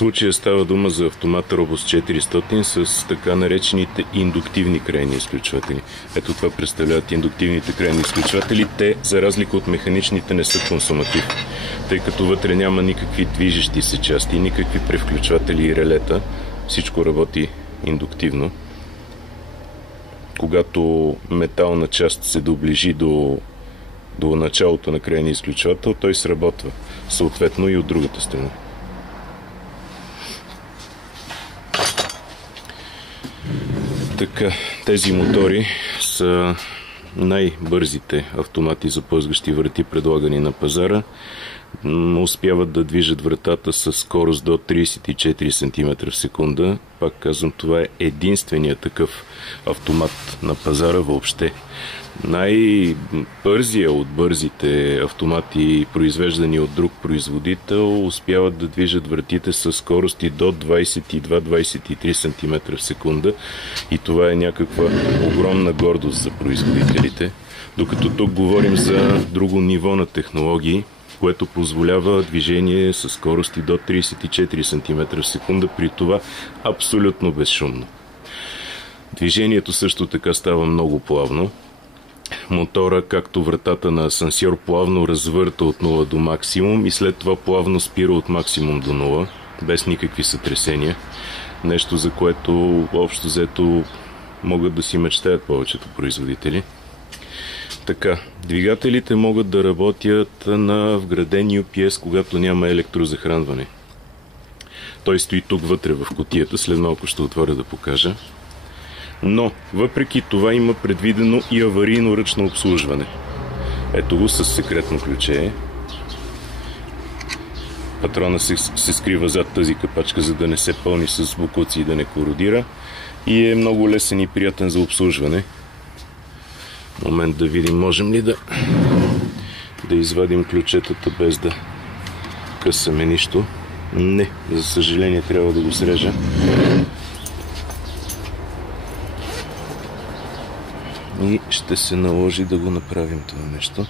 случая става дума за автомат Робос 400 с така наречените индуктивни крайни изключватели. Ето това представляват индуктивните крайни изключватели. Те, за разлика от механичните, не са консуматив, тъй като вътре няма никакви движещи се части, никакви превключватели и релета. Всичко работи индуктивно. Когато метална част се доближи до началото на крайния изключвател, той сработва. Съответно и от другата страна. Така, тези мотори са най-бързите автомати за плъзгащи врати, предлагани на пазара. Успяват да движат вратата с скорост до 34 см в секунда. Пак казвам, това е единственият такъв автомат на пазара въобще. Най-бързия от бързите автомати, произвеждани от друг производител, успяват да движат вратите с скорости до 22-23 см в секунда. И това е някаква огромна гордост за производителите. Докато тук говорим за друго ниво на технологии, което позволява движение с скорости до 34 см в секунда, при това абсолютно безшумно. Движението също така става много плавно. Мотора, както вратата на асансьор, плавно развърта от 0 до максимум и след това плавно спира от максимум до 0, без никакви сътресения. Нещо, за което общо взето могат да си мечтаят повечето производители. Така, двигателите могат да работят на вграден UPS, когато няма електрозахранване. Той стои тук вътре в кутията, след малко ще отворя да покажа. Но, въпреки това има предвидено и аварийно ръчно обслужване. Ето го с секретно ключе. Патрона се скрива зад тази капачка, за да не се пълни с боклуци и да не кородира. И е много лесен и приятен за обслужване. Момент да видим, можем ли да извадим ключетата без да късаме нищо. Не, за съжаление трябва да го срежа. И ще се наложи да го направим това нещо.